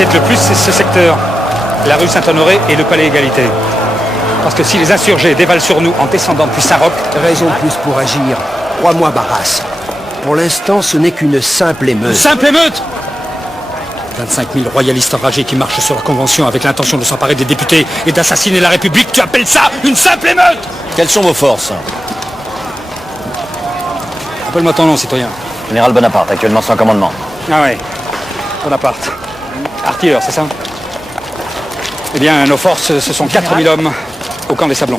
m'inquiète le plus, c'est ce secteur. La rue Saint-Honoré et le palais Égalité. Parce que si les insurgés dévalent sur nous en descendant depuis Saint-Roch... Raison de plus pour agir. Crois-moi, Barras. Pour l'instant, ce n'est qu'une simple émeute. Une simple émeute 25 000 royalistes enragés qui marchent sur la Convention avec l'intention de s'emparer des députés et d'assassiner la République. Tu appelles ça une simple émeute? Quelles sont vos forces? Rappelle-moi ton nom, citoyen. Général Bonaparte, actuellement sans commandement. Ah ouais, Bonaparte. Artilleur, c'est ça? Eh bien, nos forces, ce sont 4 000 hommes au camp des Sablons.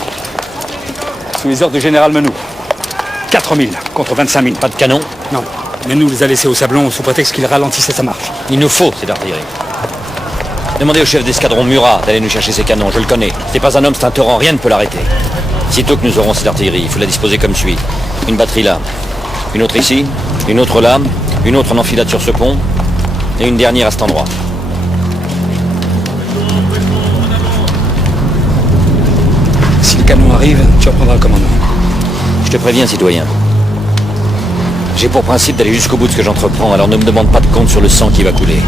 Sous les ordres du général Menou. 4 000 contre 25 000. Pas de canon? Non. Menou les a laissés au Sablon sous prétexte qu'il ralentissait sa marche. Il nous faut cette artillerie. Demandez au chef d'escadron Murat d'aller nous chercher ces canons, je le connais. C'est pas un homme, c'est un torrent, rien ne peut l'arrêter. Sitôt que nous aurons cette artillerie, il faut la disposer comme suit. Une batterie là, une autre ici, une autre là, une autre en enfilade sur ce pont, et une dernière à cet endroit. Si le canon arrive, tu reprendras le commandement. Je te préviens, citoyen. J'ai pour principe d'aller jusqu'au bout de ce que j'entreprends, alors ne me demande pas de compte sur le sang qui va couler.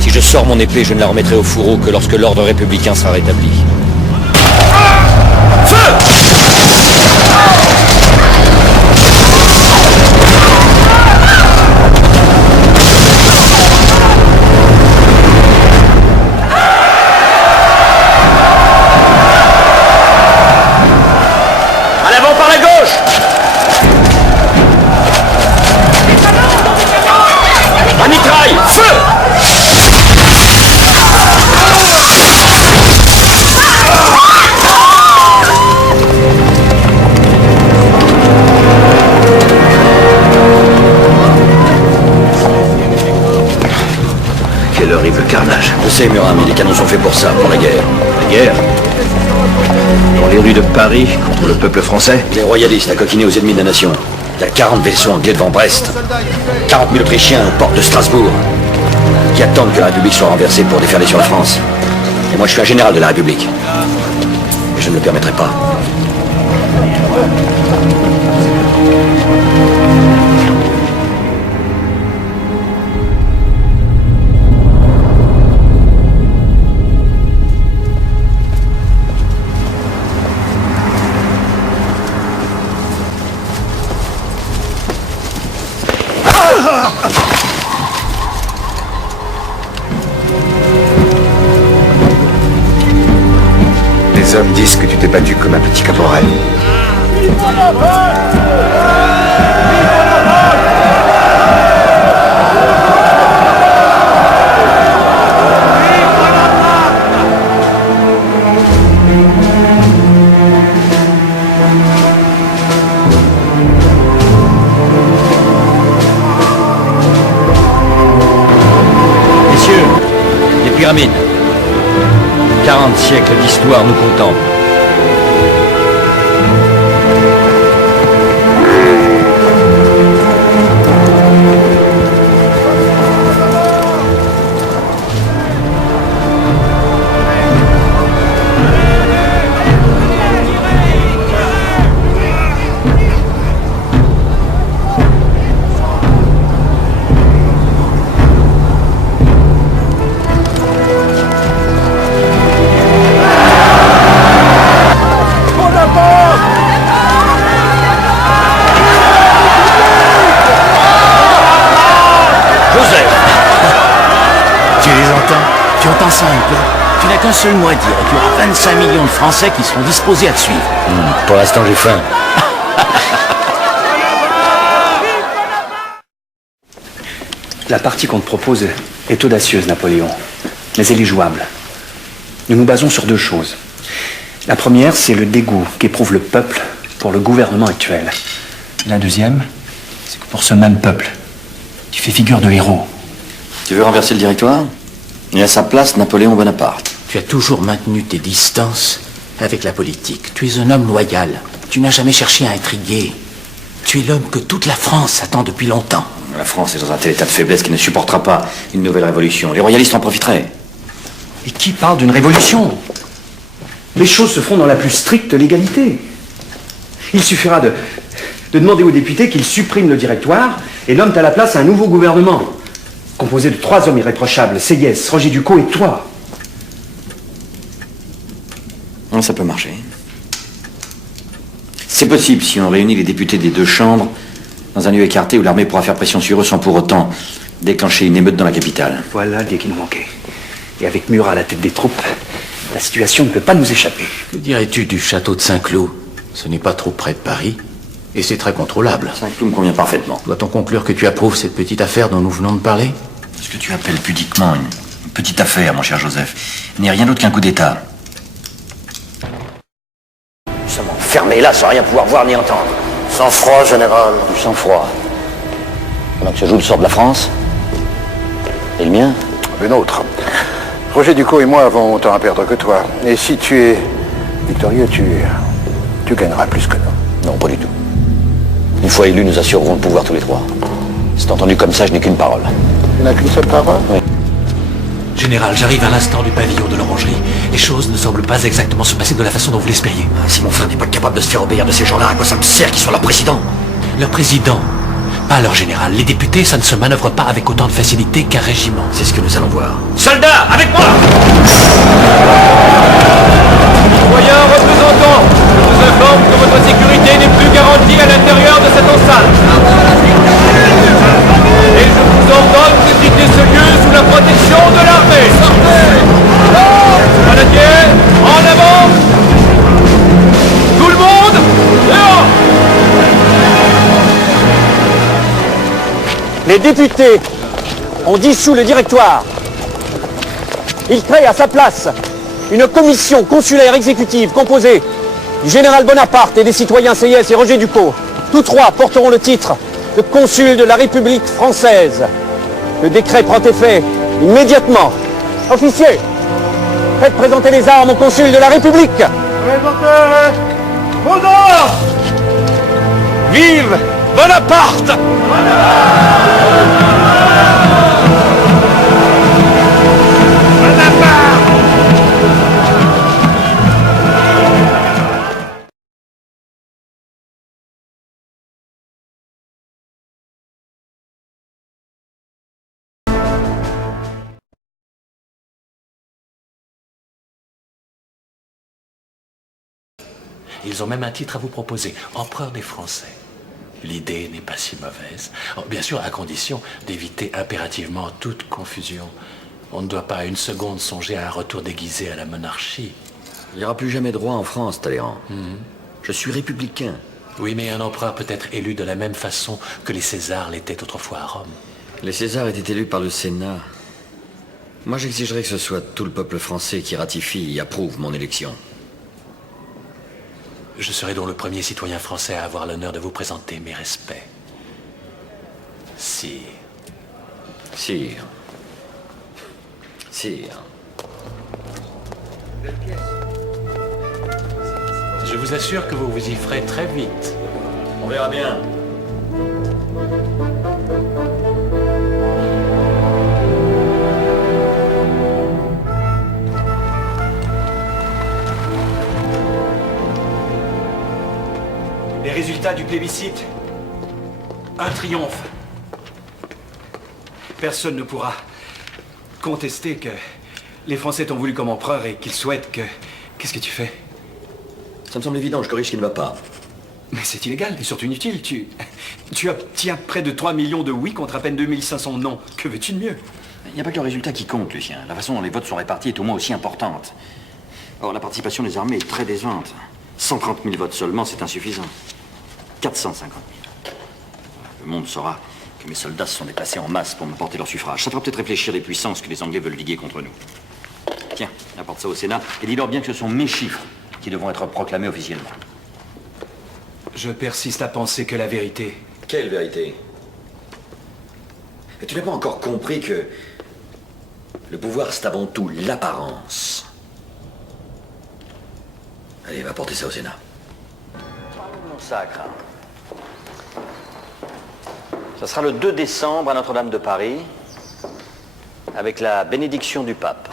Si je sors mon épée, je ne la remettrai au fourreau que lorsque l'ordre républicain sera rétabli. Quel horrible carnage. Je sais, Murat, mais les canons sont faits pour ça, pour la guerre. La guerre? Dans les rues de Paris, contre le peuple français? Les royalistes à coquiner aux ennemis de la nation. Il y a 40 vaisseaux anglais devant Brest. 40 000 Autrichiens aux portes de Strasbourg. Qui attendent que la République soit renversée pour déferler sur la France. Et moi, je suis un général de la République. Et je ne le permettrai pas. Les hommes disent que tu t'es battu comme un petit caporal. Messieurs, les pyramides. 40 siècles d'histoire nous contemplent. Tu entends ça un peu? Tu n'as qu'un seul mot à dire et tu auras 25 millions de Français qui seront disposés à te suivre. Pour l'instant, j'ai faim. La partie qu'on te propose est audacieuse, Napoléon, mais elle est jouable. Nous nous basons sur deux choses. La première, c'est le dégoût qu'éprouve le peuple pour le gouvernement actuel. La deuxième, c'est que pour ce même peuple, tu fais figure de héros. Tu veux renverser le directoire? Et à sa place, Napoléon Bonaparte. Tu as toujours maintenu tes distances avec la politique. Tu es un homme loyal. Tu n'as jamais cherché à intriguer. Tu es l'homme que toute la France attend depuis longtemps. La France est dans un tel état de faiblesse qu'il ne supportera pas une nouvelle révolution. Les royalistes en profiteraient. Et qui parle d'une révolution? Les choses se font dans la plus stricte légalité. Il suffira de demander aux députés qu'ils suppriment le directoire et nomment à la place un nouveau gouvernement. composé de 3 hommes irréprochables, Seyès, Roger Ducos et toi. Non, ça peut marcher. C'est possible si on réunit les députés des 2 chambres dans un lieu écarté où l'armée pourra faire pression sur eux sans pour autant déclencher une émeute dans la capitale. Voilà l'idée qui nous manquait. Et avec Murat à la tête des troupes, la situation ne peut pas nous échapper. Que dirais-tu du château de Saint-Cloud? Ce n'est pas trop près de Paris, et c'est très contrôlable. Saint-Cloud me convient parfaitement. Doit-on conclure que tu approuves cette petite affaire dont nous venons de parler? Ce que tu appelles pudiquement une petite affaire, mon cher Joseph, n'est rien d'autre qu'un coup d'État. Nous sommes enfermés là sans rien pouvoir voir ni entendre. Sang-froid, général. Du sang-froid. Pendant que se joue le sort de la France. Et le mien? Le nôtre. Roger Ducos et moi avons autant à perdre que toi. Et si tu es victorieux, tu gagneras plus que nous. Non, pas du tout. Une fois élus, nous assurerons le pouvoir tous les 3. C'est entendu comme ça, je n'ai qu'une parole. Tu n'as qu'une seule parole? Oui. Général, j'arrive à l'instant du pavillon de l'orangerie. Les choses ne semblent pas exactement se passer de la façon dont vous l'espériez. Si mon frère n'est pas capable de se faire obéir de ces gens-là, à quoi ça me sert qu'ils soient leur président? Leur président, pas leur général. Les députés, ça ne se manœuvre pas avec autant de facilité qu'un régiment. C'est ce que nous allons voir. Soldats, avec moi! Citoyens représentants, je vous informe que votre sécurité n'est plus garantie à l'intérieur de cette enceinte. Et je vous ordonne de quitter ce lieu sous la protection de l'armée. Grenadiers, en avant! Tout le monde, dehors! Les députés ont dissous le directoire. Ils créent à sa place une commission consulaire exécutive composée du général Bonaparte et des citoyens Seyès et Roger Ducos. Tous 3 porteront le titre de consul de la République française. Le décret prend effet immédiatement. Officiers, faites présenter les armes au consul de la République. Présentez vos ordres! Vive Bonaparte! Ils ont même un titre à vous proposer, empereur des Français. L'idée n'est pas si mauvaise. Bien sûr, à condition d'éviter impérativement toute confusion. On ne doit pas une seconde songer à un retour déguisé à la monarchie. Il n'y aura plus jamais de roi en France, Talleyrand. Je suis républicain. Oui, mais un empereur peut être élu de la même façon que les Césars l'étaient autrefois à Rome. Les Césars étaient élus par le Sénat. Moi, j'exigerais que ce soit tout le peuple français qui ratifie et approuve mon élection. Je serai donc le premier citoyen français à avoir l'honneur de vous présenter mes respects. Sire. Sire. Sire. Je vous assure que vous vous y ferez très vite. On verra bien. Les résultats du plébiscite, un triomphe. Personne ne pourra contester que les Français t'ont voulu comme empereur et qu'ils souhaitent que... Qu'est-ce que tu fais? Ça me semble évident, je corrige ce qui ne va pas. Mais c'est illégal et surtout inutile. Tu obtiens près de 3 millions de oui contre à peine 2500 non. Que veux-tu de mieux? Il n'y a pas que le résultat qui compte, Lucien. La façon dont les votes sont répartis est au moins aussi importante. Or, la participation des armées est très décevante. 130 000 votes seulement, c'est insuffisant. 450 000. Le monde saura que mes soldats se sont déplacés en masse pour me porter leur suffrage. Ça fera peut-être réfléchir les puissances que les Anglais veulent liguer contre nous. Tiens, apporte ça au Sénat et dis-leur bien que ce sont mes chiffres qui devront être proclamés officiellement. Je persiste à penser que la vérité... Quelle vérité? Et tu n'as pas encore compris que le pouvoir, c'est avant tout l'apparence. Allez, va porter ça au Sénat. Mon sacre. Ça sera le 2 décembre à Notre-Dame de Paris, avec la bénédiction du pape.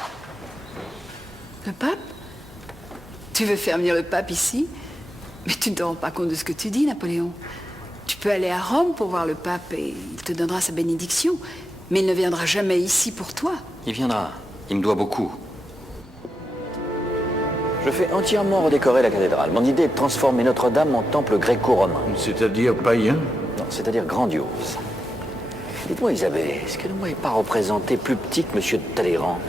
Le pape? Tu veux faire venir le pape ici? Mais tu ne te rends pas compte de ce que tu dis, Napoléon. Tu peux aller à Rome pour voir le pape et il te donnera sa bénédiction. Mais il ne viendra jamais ici pour toi. Il viendra. Il me doit beaucoup. Je fais entièrement redécorer la cathédrale. Mon idée est de transformer Notre-Dame en temple gréco-romain. C'est-à-dire païen? Non, c'est-à-dire grandiose. Dites-moi, Isabelle, est-ce que ne m'avez pas représenté plus petit que Monsieur de Talleyrand?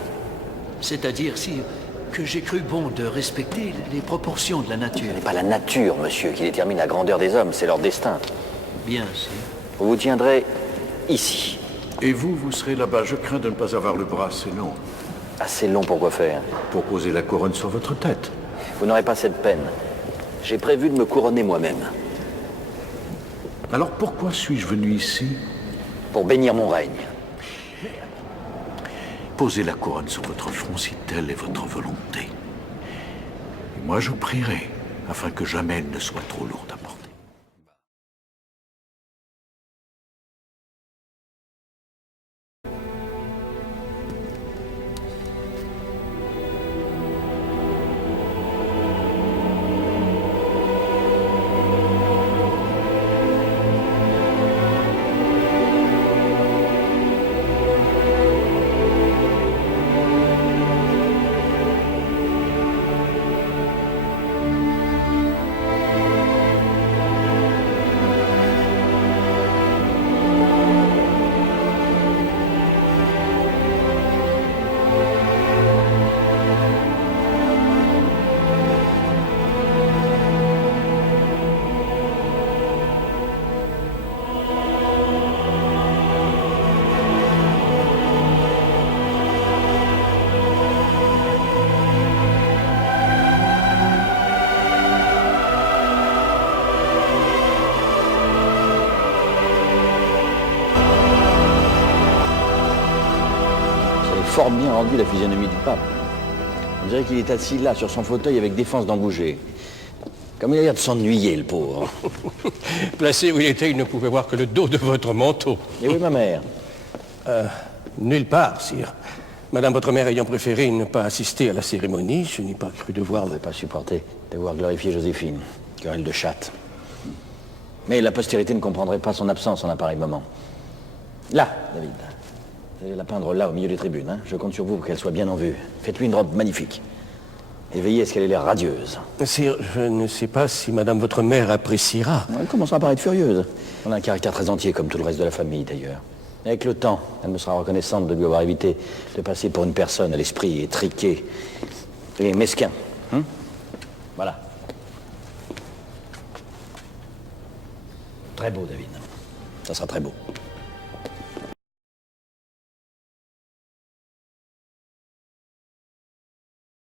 C'est-à-dire, sire, que j'ai cru bon de respecter les proportions de la nature. Ce n'est pas la nature, monsieur, qui détermine la grandeur des hommes, c'est leur destin. Bien, sire. Vous vous tiendrez ici. Et vous, vous serez là-bas. Je crains de ne pas avoir le bras assez long. Assez long pour quoi faire? Pour poser la couronne sur votre tête. Vous n'aurez pas cette peine. J'ai prévu de me couronner moi-même. Alors pourquoi suis-je venu ici? Pour bénir mon règne. Posez la couronne sur votre front si telle est votre volonté. Et moi, je prierai, afin que jamais elle ne soit trop lourde à porter. Fort bien rendu la physionomie du pape. On dirait qu'il est assis là, sur son fauteuil, avec défense d'en bouger. Comme il a l'air de s'ennuyer, le pauvre. Placé où il était, il ne pouvait voir que le dos de votre manteau. Et oui, ma mère? Nulle part, sire. Madame, votre mère ayant préféré ne pas assister à la cérémonie, je n'ai pas cru devoir... Je n'ai pas supporté devoir glorifier Joséphine. Querelle de chatte. Mais la postérité ne comprendrait pas son absence en un pareil moment. Là, David. Vous allez la peindre là, au milieu des tribunes. Hein. Je compte sur vous pour qu'elle soit bien en vue. Faites-lui une robe magnifique. Et veillez à ce qu'elle ait l'air radieuse. Sire, je ne sais pas si madame votre mère appréciera. Elle commencera par être furieuse. Elle a un caractère très entier, comme tout le reste de la famille, d'ailleurs. Avec le temps, elle me sera reconnaissante de lui avoir évité de passer pour une personne à l'esprit étriqué et mesquin. Voilà. Très beau, David. Ça sera très beau.